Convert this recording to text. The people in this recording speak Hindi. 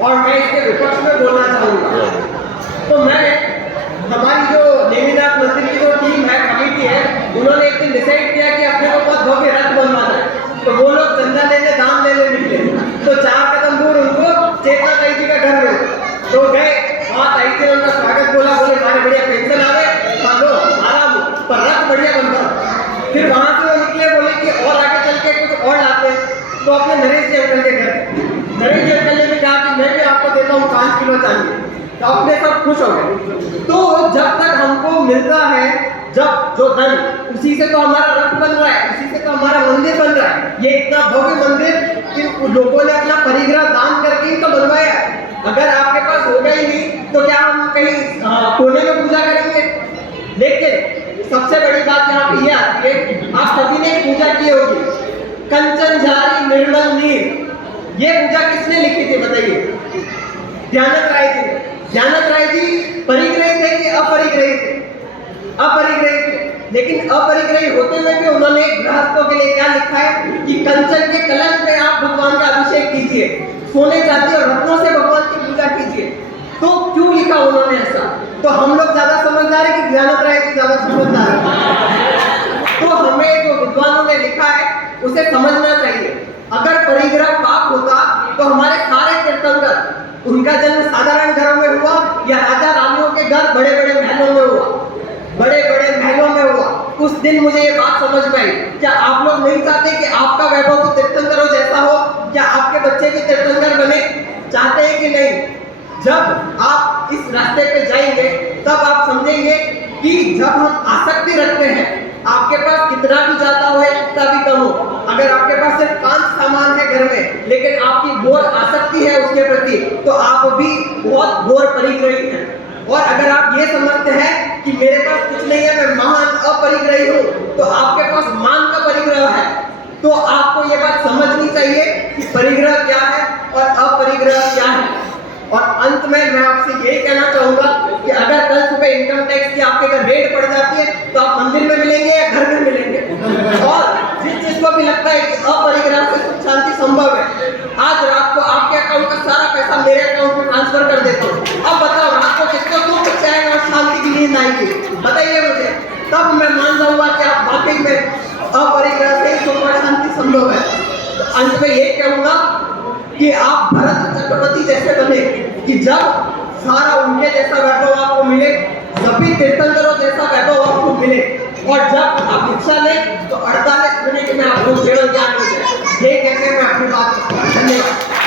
और मैं इसके विपक्ष में बोलना चाहूँगा। तो मैं हमारी जो नेमिनाथ मंदिर की जो टीम है, कमेटी है, उन्होंने एक दिन डिसाइड किया कि अपने को बहुत भव्य रथ बनवाना है। तो वो लोग चंदा लेने, दाम लेने निकले। तो 4 कदम दूर उनको चेतना ताई जी का घर मिला। तो गए वहाँ, ताई जी ने उनका स्वागत बोला, बोले हमारे बढ़िया पेंशन आवे, लो आराम हो, पर रथ बढ़िया बनता। फिर वहाँ से वो निकले, बोले कि और आगे चल के कुछ और लाते हैं। तो अपने नरेश जी अंकल के घर, नरेश जी अंकल ने भी कहा कि मैं भी आपको देता हूँ 5 किलो चांदी। तो अपने सब खुश हो गए। तो जब तक हमको मिलता है, जब जो धन, उसी से तो हमारा रथ बन रहा है, उसी से तो हमारा मंदिर बन रहा है। ये इतना भव्य मंदिर कि लोगों ने अपना परिग्रह दान करके ही तो बनवाया। अगर आपके पास होगा ही नहीं तो क्या हम कहीं कोने में पूजा करेंगे? लेकिन सबसे बड़ी बात यहाँ पे ये आती है, आप सभी ने पूजा की होगी, कंचन झारी निर्मल नीर। ये पूजा किसने लिखी थी बताइए? ध्यानत राय जी ने। ध्यानत राय जी परिग्रही थे कि अपरिग्रही थे? अपरिग्रही थे। लेकिन अपरिग्रही होते हुए भी उन्होंने गृहस्थों के लिए क्या लिखा है कि कंचन के कलश में आप भगवान का अभिषेक कीजिए, सोने चांदी और रत्नों से भगवान की पूजा कीजिए। तो क्यों लिखा उन्होंने ऐसा? तो हम लोग ज्यादा समझदार है कि ध्यानत राय जी ज्यादा समझदार है? तो हमें जो विद्वानों ने लिखा है उसे समझना चाहिए। अगर परिग्रह पाप होता तो हमारे सारे तीर्थंकर, उनका जन्म साधारण घरों में हुआ या राजा रानियों के घर बड़े बड़े महलों में हुआ, बड़े बड़े महलों में हुआ, उस दिन मुझे ये बात समझ में आई। क्या आप लोग नहीं चाहते कि आपका वैभव भी तीर्थंकरों जैसा हो? क्या आपके बच्चे भी तीर्थंकर बने? चाहते हैं कि नहीं? जब आप इस रास्ते पे जाएंगे तब आप समझेंगे कि जब हम आसक्ति रखते हैं, आपके पास कितना भी ज्यादा हो या कितना भी कम हो, अगर आपके पास सिर्फ 5 सामान है घर में, लेकिन आपकी घोर आसक्ति है उसके प्रति, तो आप भी बहुत घोर परिग्रही हैं। और अगर आप ये समझते हैं कि मेरे पास कुछ नहीं है, मैं महान अपरिग्रही हूँ, तो आपके पास मान का परिग्रह है। तो आपको ये बात समझनी चाहिए कि परिग्रह क्या है और अपरिग्रह क्या है। और अंत में मैं आपसे यही कहना चाहूंगा कि अगर कल सुबह इनकम टैक्स की आपके घर रेड पड़ जाती है तो आप मंदिर में मिलेंगे या घर में मिलेंगे? और जिस चीज को भी लगता है कि अपरिग्रह से सुख शांति संभव है, आज रात को आपके अकाउंट का सारा पैसा मेरे अकाउंट में ट्रांसफर कर देता हूँ। अब बताओ रात को किसको सुख चाहेगा और शांति की नींद आएगी? बताइए मुझे, तब मैं मान जाऊंगा कि आप वाकई में अपरिग्रह से सुख और शांति संभव है। अंत में ये कहूंगा कि आप भरत चक्रवर्ती जैसे बने कि जब सारा उनके जैसा वैभव आपको मिले, सभी तीर्थंकरों जैसा वैभव आपको मिले, और जब आप भिक्षा लें तो 48 मिनट में आपको केवल ज्ञान हो जाए। ये कहकर मैं अपनी बात करता हूं। धन्यवाद।